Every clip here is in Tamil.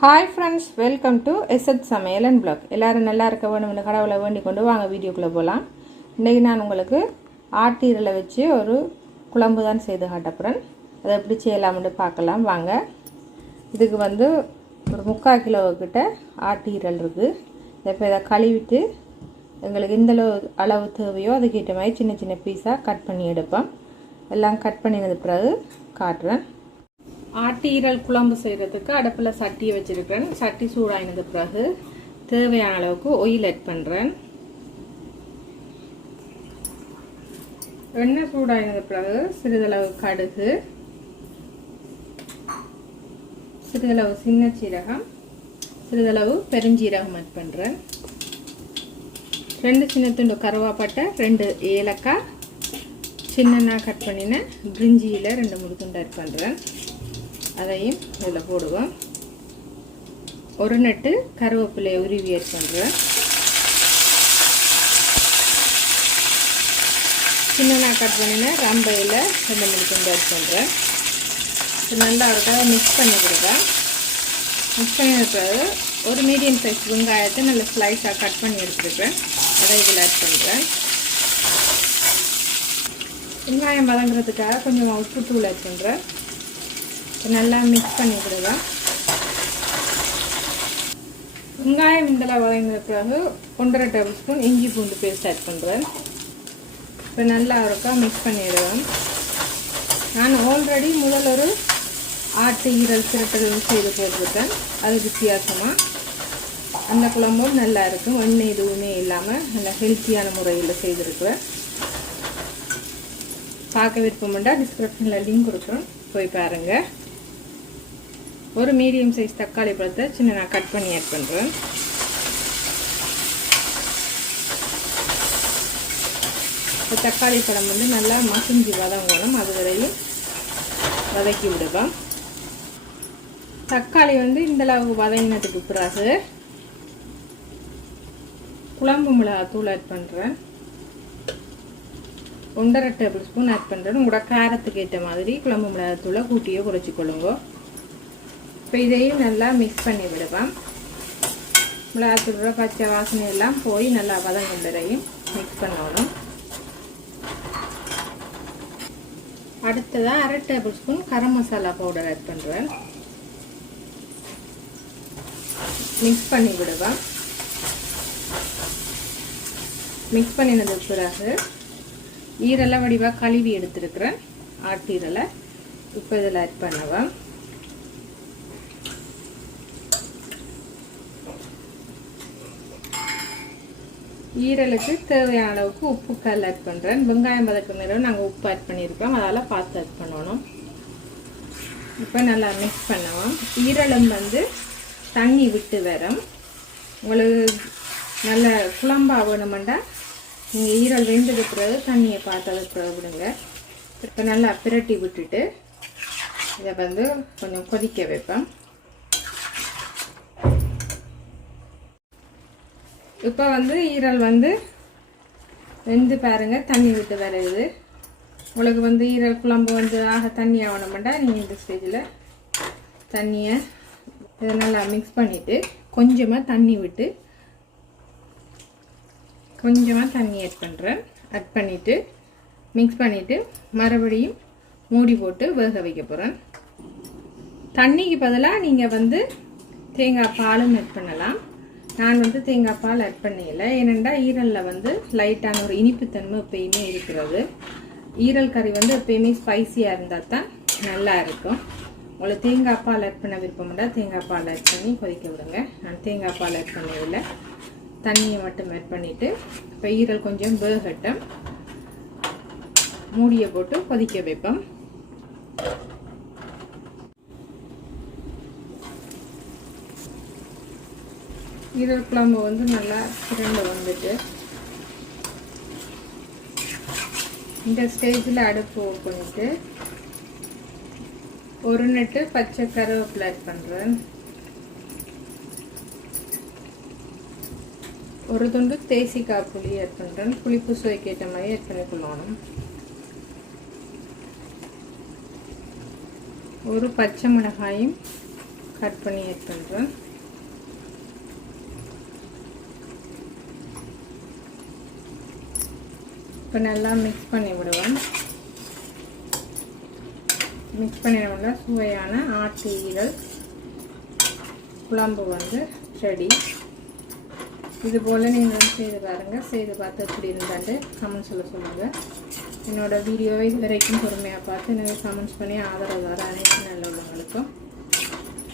ஹாய் ஃப்ரெண்ட்ஸ், வெல்கம் டு எஸ்எத் சமையல் அண்ட் பிளாக். எல்லோரும் நல்லா இருக்க வேணும்னு கடவுளை வேண்டி கொண்டு வாங்க வீடியோக்குள்ளே போகலாம். இன்றைக்கி நான் உங்களுக்கு ஆட்டீரலை வச்சு ஒரு குழம்பு தான் செய்து காட்டப்புறேன். அதை எப்படி செய்யலாம்னு பார்க்கலாம் வாங்க. இதுக்கு ஒரு 3/4 கிலோக்கிட்ட ஆட்டீரல் இருக்குது. இப்போ இதை கழுவிட்டு எங்களுக்கு எந்த அளவு தேவையோ அதுக்கேற்ற மாதிரி சின்ன சின்ன பீஸாக கட் பண்ணி எடுப்போம். எல்லாம் கட் பண்ணினது பிறகு காட்டுறேன். ஆட்டீரல் குழம்பு செய்கிறதுக்கு அடுப்பில் சட்டியை வச்சுருக்கிறேன். சட்டி சூடாயினது பிறகு தேவையான அளவுக்கு ஆயில் ஆட் பண்ணுறேன். எண்ணெய் சூடாயினது பிறகு சிறிதளவு கடுகு, சிறிதளவு சின்ன சீரகம், சிறிதளவு பெருஞ்சீரகம் ஆட் பண்ணுறேன். 2 சின்ன துண்டு கருவாப்பட்டை, 2 ஏலக்காய், சின்னனா கட் பண்ணின பிரிஞ்சியில் 2 முழு துண்டு ஆட் பண்ணுறேன். அதையும் இதில் போடுவோம். ஒரு நட்டு கருவேப்பிலையை உருவி ஆட் பண்ணுறேன். சின்னனா கட் பண்ணின ரம்பையில் 2 முழு துண்டு ஆட் பண்ணுறேன். நல்லா இருக்கா மிக்ஸ் பண்ணி கொடுப்பேன். மிக்ஸ் பண்ணி பிறகு ஒரு மீடியம் சைஸ் வெங்காயத்தை நல்ல ஸ்லைஸாக கட் பண்ணி எடுத்துருக்கேன். அதை இதில் ஆட் பண்ணுறேன். வெங்காயம் வதங்குறதுக்காக கொஞ்சம் உப்பு தூள் ஆட் பண்ணுறேன். நல்லா மிக்ஸ் பண்ணி விடுவேன். வெங்காயம் இந்தளவு வதங்கின பிறகு 1.5 டேபிள் ஸ்பூன் இஞ்சி பூண்டு பேஸ்ட் ஆட் பண்ணுறேன். இப்போ நல்லா இருக்கா மிக்ஸ் பண்ணிவிடுவேன். நான் ஆல்ரெடி முதல் ஒரு ஆட்டு ஈரல் சிரட்டல் செய்து போட்டிருக்கேன். அது வித்தியாசமாக அந்த குழம்பும் நல்லா இருக்கும். எண்ணெய் எதுவுமே இல்லாமல் நல்லா ஹெல்த்தியான முறையில் செய்திருக்குவேன். பார்க்க விருப்பம்ண்டா டிஸ்கிரிப்ஷனில் லிங்க் கொடுக்குறோம், போய் பாருங்கள். ஒரு மீடியம் சைஸ் தக்காளி பழத்தை சின்ன கட் பண்ணி ஆட் பண்ணுறேன். இப்போ தக்காளி பழம் நல்லா மசிஞ்சு வதங்கணும். அது வரையும் வதக்கி விடுவோம். தக்காளி இந்தளவு வதங்கினதுக்கு பிறகு குழம்பு மிளகாத்தூள் ஆட் பண்ணுறேன். 1.5 டேபிள் ஸ்பூன் ஆட் பண்ணுறேன். உங்களோட காரத்துக்கு ஏற்ற மாதிரி குழம்பு மிளகாத்தூளை கூட்டியோ குறைச்சிக்கொள்ளுங்க. இப்போ இதையும் நல்லா மிக்ஸ் பண்ணி விடுவோம். மிளகாத்தூளோட பச்சை வாசனை எல்லாம் போய் நல்லா வதங்கும் வரையும் மிக்ஸ் பண்ணணும். அடுத்ததாக 1/2 table spoon garam masala powder add பண்ணுறேன். மிக்ஸ் பண்ணி விடுவோம். மிக்ஸ் பண்ணினதுக்கு பிறகு ஈரலை வடிவாக கழுவி எடுத்துருக்கிறேன் ஆட்டீரலை. இப்போ இதில் ஆட் பண்ணுவேன். ஈரலுக்கு தேவையான அளவுக்கு உப்பு கல் ஆட் பண்ணுறேன். வெங்காயம் வதக்கிற நேரம் நாங்கள் உப்பு ஆட் பண்ணியிருக்கோம், அதனால் பார்த்து ஆட் பண்ணணும். இப்போ நல்லா மிக்ஸ் பண்ணுவோம். ஈரலும் தண்ணி விட்டு வரும். உங்களுக்கு நல்ல குழம்பா வேணுமெண்டா நீங்கள் ஈரல் வெந்தது பிறகு தண்ணியை பார்த்து அதுக்கு பிறகு விடுங்க. இப்போ நல்லா பிரட்டி விட்டுட்டு இதை கொஞ்சம் கொதிக்க வைப்பேன். இப்போ ஈரல் வெந்து பாருங்கள், தண்ணி விட்டு வருது. உங்களுக்கு ஈரல் குழம்பு ஆக தண்ணி ஆகணுமெண்டா நீங்கள் இந்த ஸ்டேஜில் தண்ணியை இதை நல்லா மிக்ஸ் பண்ணிவிட்டு கொஞ்சமாக தண்ணி விட்டு கொஞ்சமாக தண்ணி ஆட் பண்ணுறேன். ஆட் பண்ணிவிட்டு மிக்ஸ் பண்ணிவிட்டு மறுபடியும் மூடி போட்டு வேக வைக்க போகிறேன். தண்ணிக்கு பதிலாக நீங்கள் தேங்காய் பாலும் ஆட் பண்ணலாம். நான் தேங்காய் பால் ஆட் பண்ணல. ஏனெண்டா ஈரலில் லைட்டான ஒரு இனிப்புத்தன்மை எப்பயுமே இருக்கிறது. ஈரல் கறி எப்பயுமே ஸ்பைசியாக இருந்தால் தான் நல்லா இருக்கும். உங்களுக்கு தேங்காய் பால் ஆட் பண்ண விருப்பம்னா தேங்காய் பால் ஆட் பண்ணி கொதிக்க விடுங்க. நான் தேங்காய் பால் ஆட் பண்ணதில்லை, தண்ணியை மட்டும் ஆட் பண்ணிவிட்டு இப்போ ஈரல் கொஞ்சம் வேகட்டும். மூடியை போட்டு கொதிக்க வைப்போம். ஈரல் குழம்பு நல்லா சுரண்டு வந்துட்டு இந்த ஸ்டேஜில் அடுப்பு ஓப்பன் பண்ணிட்டு ஒரு நட்டு பச்சை கருவேப்பிலை ஆட் பண்ணுறேன். ஒரு துண்டு தேசிக்காய் புளி ஆட் பண்ணுறேன். புளிப்பு சுவைக்கு ஏற்ற மாதிரி ஆட் பண்ணிக்கொள்ளணும். ஒரு பச்சை மிளகாயும் கட் பண்ணி ஆட் பண்ணுறேன். இப்போ நல்லா மிக்ஸ் பண்ணி விடுவேன். மிக்ஸ் பண்ணினோம்னா சுவையான ஆட்டு ஈரல் குழம்பு வந்து ரெடி. இது போல் நீங்கள் செய்து பாருங்கள். செய்து பார்த்து எப்படி இருந்தாண்டு கமெண்ட்ஸில் சொல்லுங்கள். என்னோடய வீடியோவை இது வரைக்கும் பொறுமையாக பார்த்து எனக்கு கமெண்ட்ஸ் பண்ணி ஆதரவு தர அனைத்து நல்லவங்களுக்கும்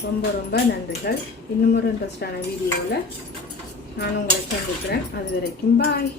ரொம்ப ரொம்ப நன்றிகள். இன்னும் ஒரு இன்ட்ரெஸ்டான வீடியோவில் நான் உங்களை சந்திக்கிறேன். அது வரைக்கும் பாய்.